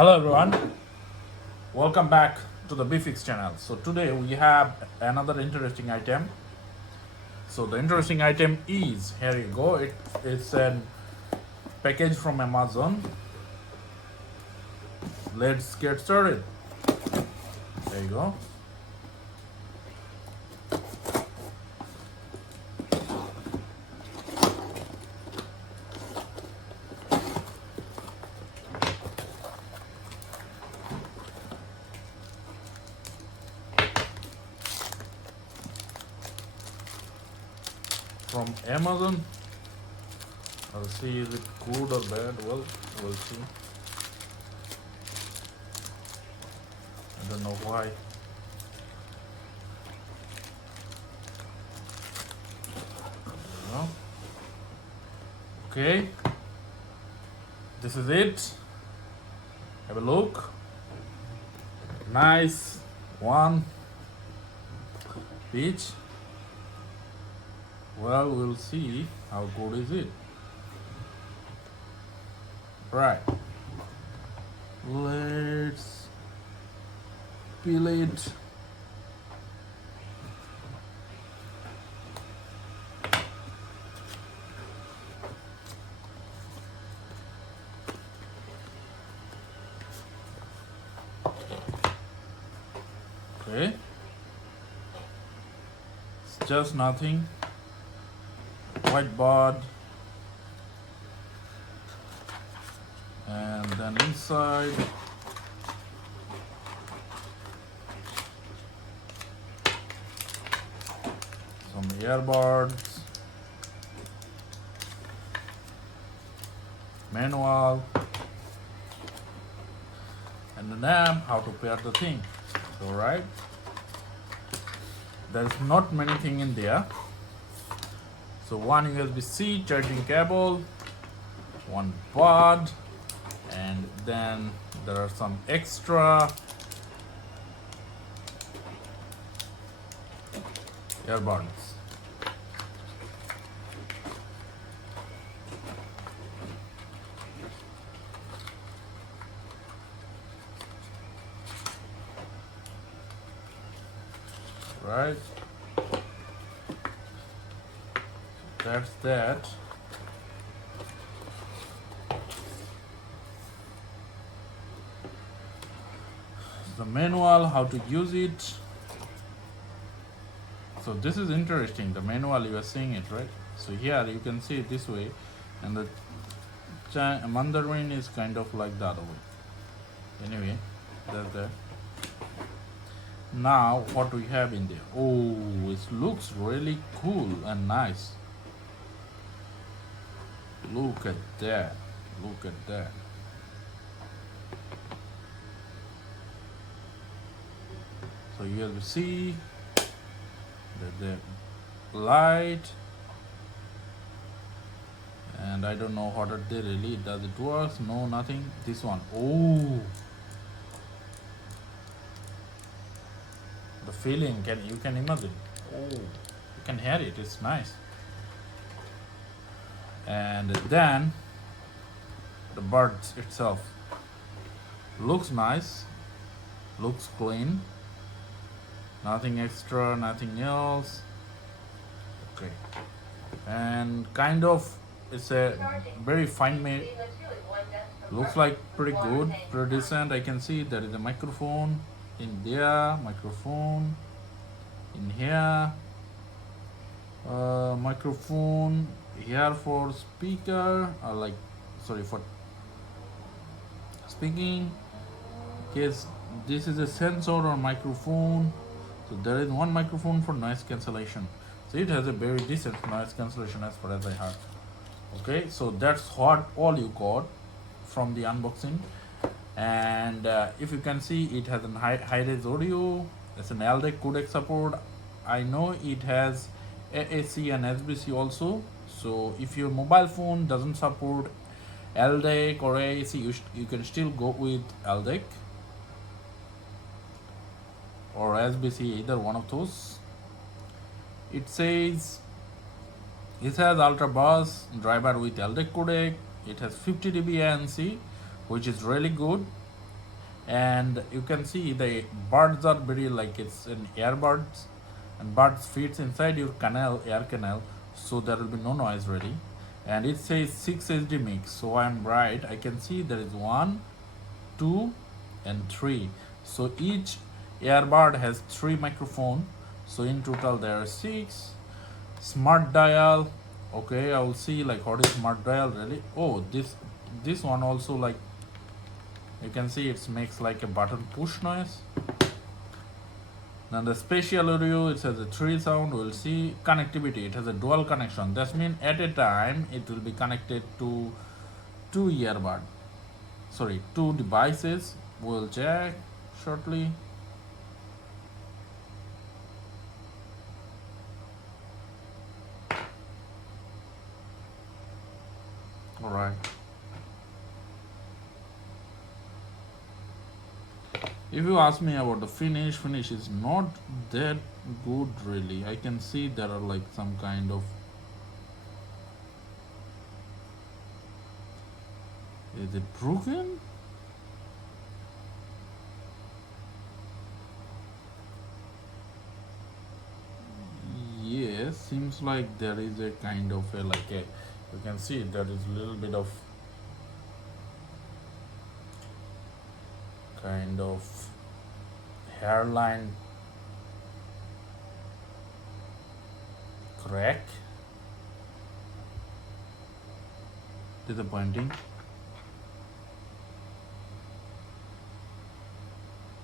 Hello everyone, welcome back to the BFix channel. So today we have another interesting item. So the interesting item is, here you go, it's a package from Amazon. Let's get started. There you go. From Amazon. I'll see is it good or bad. Well, we'll see. I don't know why. Okay, this is it. Have a look. Nice one. Peach. Well, we'll see how good is it. Right. Let's peel it. Okay. It's just nothing. White board, and then inside some earbuds, manual, and an app how to pair the thing. So right, there's not many things in there. So one USB-C charging cable, one pod, and then there are some extra earbuds. Right. That's that. The manual how to use it. So this is interesting. The manual, you are seeing it, right? So here you can see it this way, and the Mandarin is kind of like the other way. Anyway, that's that. Now what we have in there? Oh, it looks really cool and nice. Look at that. Look at that. So here you see the light, and I don't know what are they really. Does it work? No, nothing. This one. Oh, the feeling, you can imagine. Oh, you can hear it. It's nice. And then the birds itself looks nice, looks clean, nothing extra, nothing else. Okay, and kind of it's a very fine made, looks like pretty good, pretty decent. I can see there is a microphone in there, microphone in here, microphone here for speaker, or like, sorry, for speaking. Case this is a sensor or microphone. So there is one microphone for noise cancellation. So it has a very decent noise cancellation as far as I heard. Okay, so that's what all you got from the unboxing. And if you can see, it has a high-res audio. It's an LDAC codec support. I know it has AAC and SBC also. So if your mobile phone doesn't support LDAC or AAC, you can still go with LDAC or SBC, either one of those. It says it has ultra bass driver with LDAC codec. It has 50 dB ANC, which is really good. and you can see the buds are very like it's an earbuds, and buds fits inside your canal, air canal, so there will be no noise ready. And it says 6 HD mix, so I'm right. I can see there is 1, 2 and 3, so each earbud has 3 microphone, so in total there are 6. Smart dial, okay, I will see like what is smart dial really. Oh, this one also, like you can see it makes like a button push noise. Then the spatial audio, it has a 3 sound. We'll see connectivity, it has a dual connection. That means at a time it will be connected to 2 devices. We'll check shortly. All right. If you ask me about the finish is not that good really. I can see there are like some kind of, is it broken? Yes, seems like there is a kind of a like a, you can see there is a little bit of kind of hairline crack. Disappointing.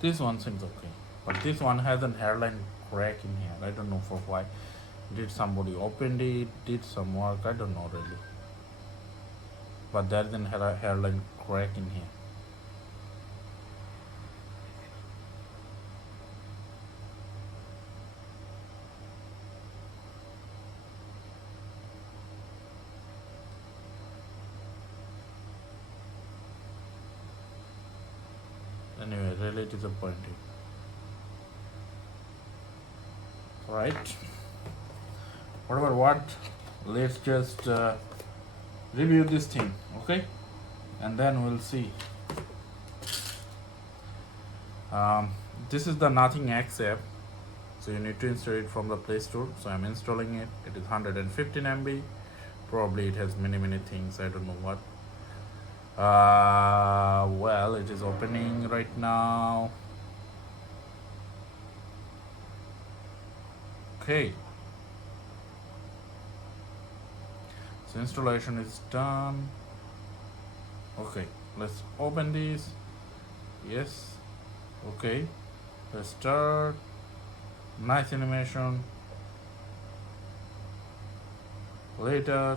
This one seems okay, but this one has an hairline crack in here. I don't know for why. Did somebody opened it, did some work, I don't know really, but there is a hairline crack in here. Anyway, really disappointing. Right, whatever what, let's just review this thing, okay, and then we'll see. This is the Nothing X app, so you need to install it from the Play Store. So I'm installing it. It is 115 MB. Probably it has many things, I don't know what. Well, it is opening right now. Okay, so installation is done. Okay, let's open this. Yes, okay, let's start. Nice animation. Later.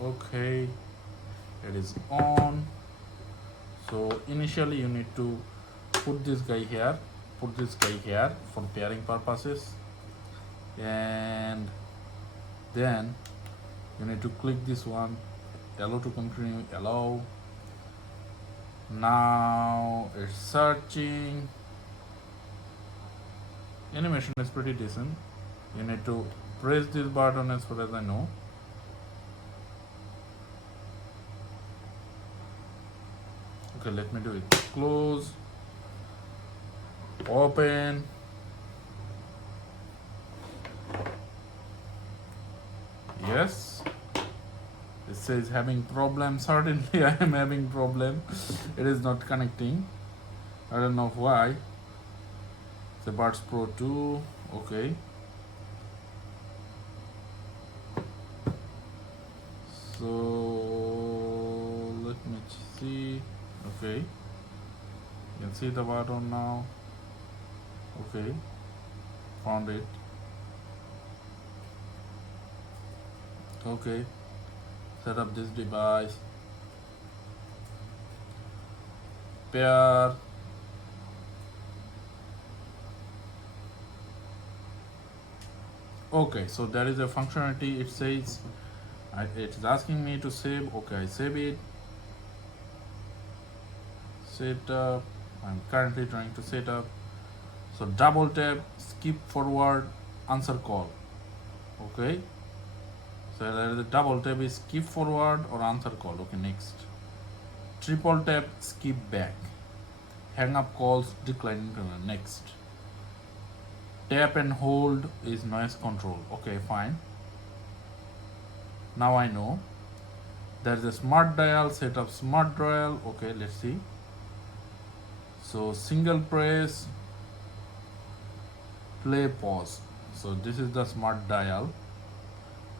Okay, it is on. So initially you need to put this guy here for pairing purposes, and then you need to click this one, allow to continue, allow. Now it's searching. Animation is pretty decent. You need to press this button as far as I know. Okay, let me do it. Close, open. Yes, it says having problem. Certainly I am having problem. It is not connecting. I don't know why. The Buds Pro 2. Okay, so let me see. Okay, you can see the button now. Okay, found it. Okay, set up this device, pair. Okay, so there is a functionality. It says it's asking me to save. Okay, I save it. Set up. I'm currently trying to set up. So double tap, skip forward, answer call. Okay, so there is a double tap is skip forward or answer call. Okay, next triple tap, skip back. hang up calls, declining next. Tap and hold is noise control. Okay, fine. Now I know. There's a smart dial, set up smart dial. Okay, let's see. So single press, play, pause. So this is the smart dial.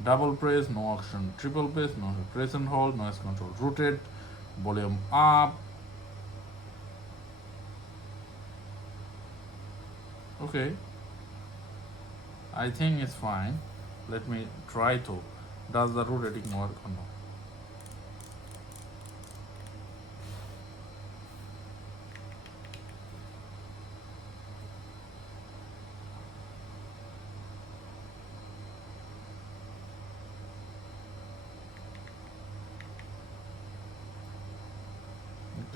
Double press, no option. Triple press, no. Press and hold, noise control. Rotate, volume up. Okay, I think it's fine. Let me try to. Does the rotating work or no?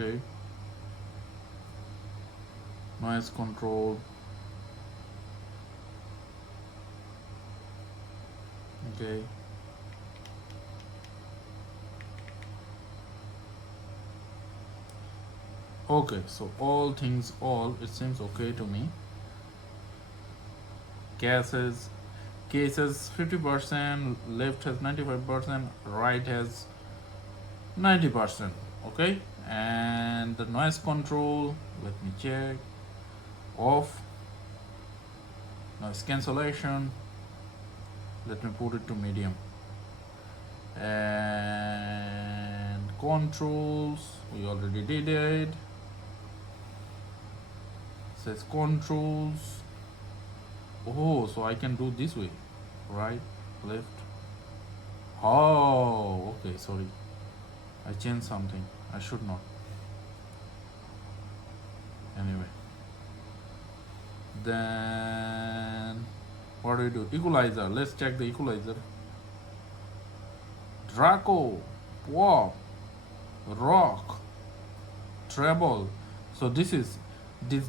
Okay. Noise control. Okay. Okay, so all things, all it seems okay to me. Cases 50%, left has 95%, right has 90%. Okay, and the noise control, let me check. Off. Noise cancellation, let me put it to medium. And controls, we already did it. Says controls. Oh, so I can do this way, right, left. Oh, okay, sorry, I changed something. I should not. Anyway, then what do we do? Equalizer. Let's check the equalizer. Draco, pop, rock, treble. So this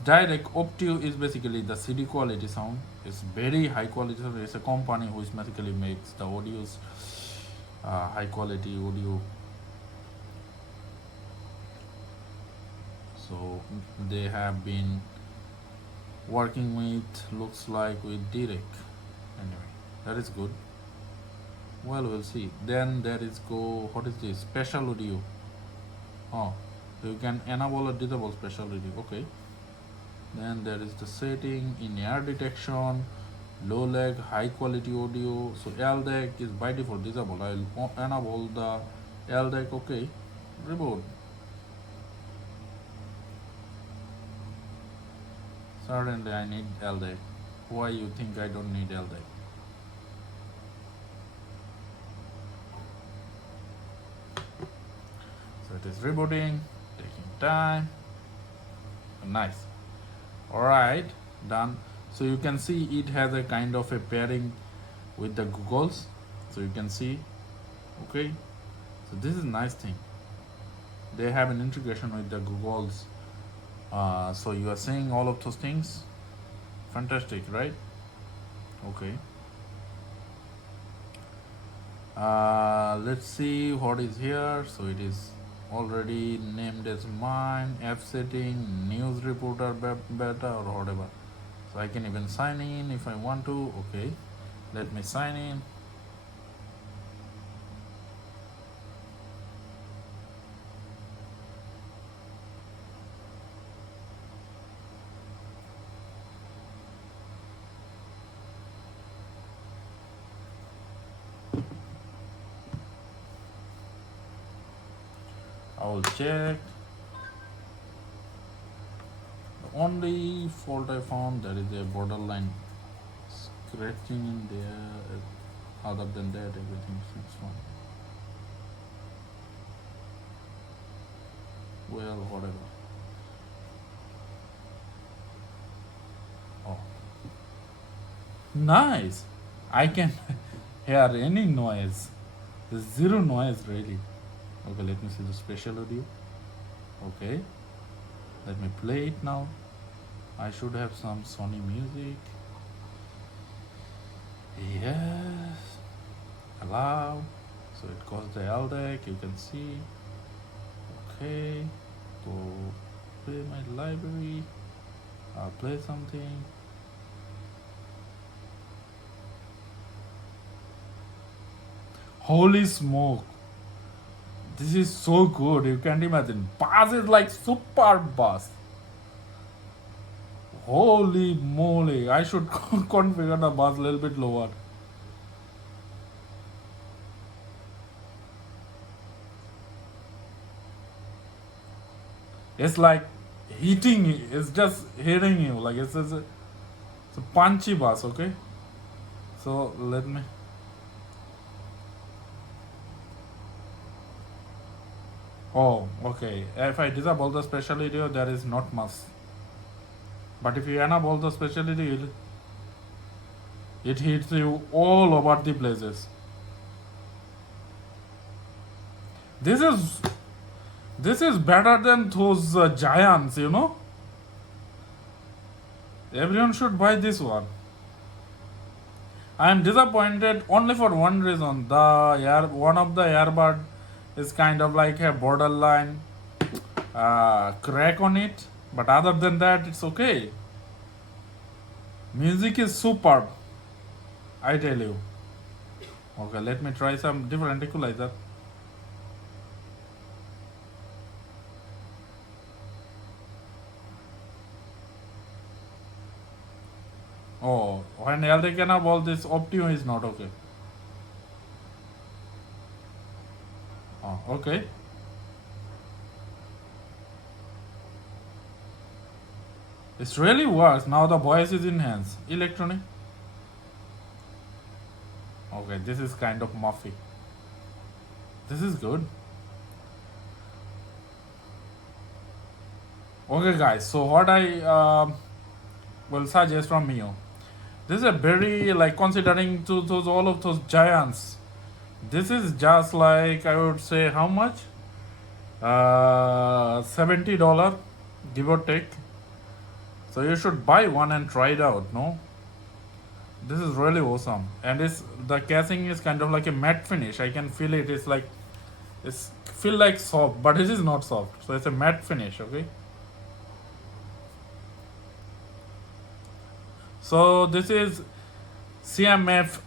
direct optive is basically the CD quality sound. It's very high quality. It's a company which basically makes the audios high quality audio. So they have been working with, looks like, with direct. Anyway, that is good. Well, we'll see. Then there is what is this? Spatial audio. Oh, you can enable or disable spatial audio. Okay. Then there is the setting in air detection, low lag, high quality audio. So LDAC is by default disabled. I'll enable the LDAC. Okay. Reboot. Certainly I need LDAC. Why you think I don't need LDAC? So it is rebooting, taking time. Nice. Alright, done. So you can see it has a kind of a pairing with the Googles. So you can see, okay. So this is a nice thing. They have an integration with the Googles. So you are seeing all of those things. Fantastic, right? Okay. Let's see what is here. So it is already named as mine, F setting, news reporter beta or whatever. So I can even sign in if I want to. Okay, let me sign in. I will check. The only fault I found, there is a borderline scratching in there. Other than that, everything seems fine. Well, whatever. Oh, nice. I can hear any noise. There's zero noise really. Okay, let me see the spatial audio. Okay, let me play it now. I should have some Sony music. Yes, allow. So it goes the LDAC, you can see. Okay, to play my library. I'll play something. Holy smoke! This is so good. You can't imagine. Bass is like super bass. Holy moly! I should configure the bass a little bit lower. It's like hitting you. It's just hitting you. Like it's a punchy bass. Okay. So let me. Oh, okay. If I disable the specialty, there is not much. But if you enable the specialty, it hits you all over the places. This is better than those giants, you know. Everyone should buy this one. I am disappointed only for one reason. One of the earbud is kind of like a borderline crack on it, but other than that, it's okay. Music is superb, I tell you. Okay, let me try some different equalizer. Oh, when LDAC enable this Optimo is not okay. Oh, okay. It really works. Now the voice is enhanced. Electronic. Okay, this is kind of muffy. This is good. Okay, guys. So what I will suggest from you. This is a very like considering to those all of those giants. This is just like I would say how much? $70, give or take. So you should buy one and try it out. No, this is really awesome, and the casing is kind of like a matte finish. I can feel it. It's feel like soft, but it is not soft. So it's a matte finish. Okay. So this is CMF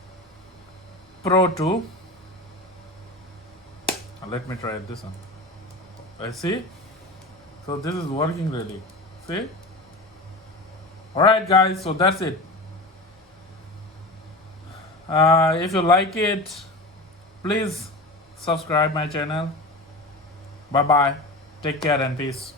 Pro 2. Let me try this one. I see. So this is working really. See? Alright guys, so that's it. If you like it, please subscribe my channel. Bye bye. Take care and peace.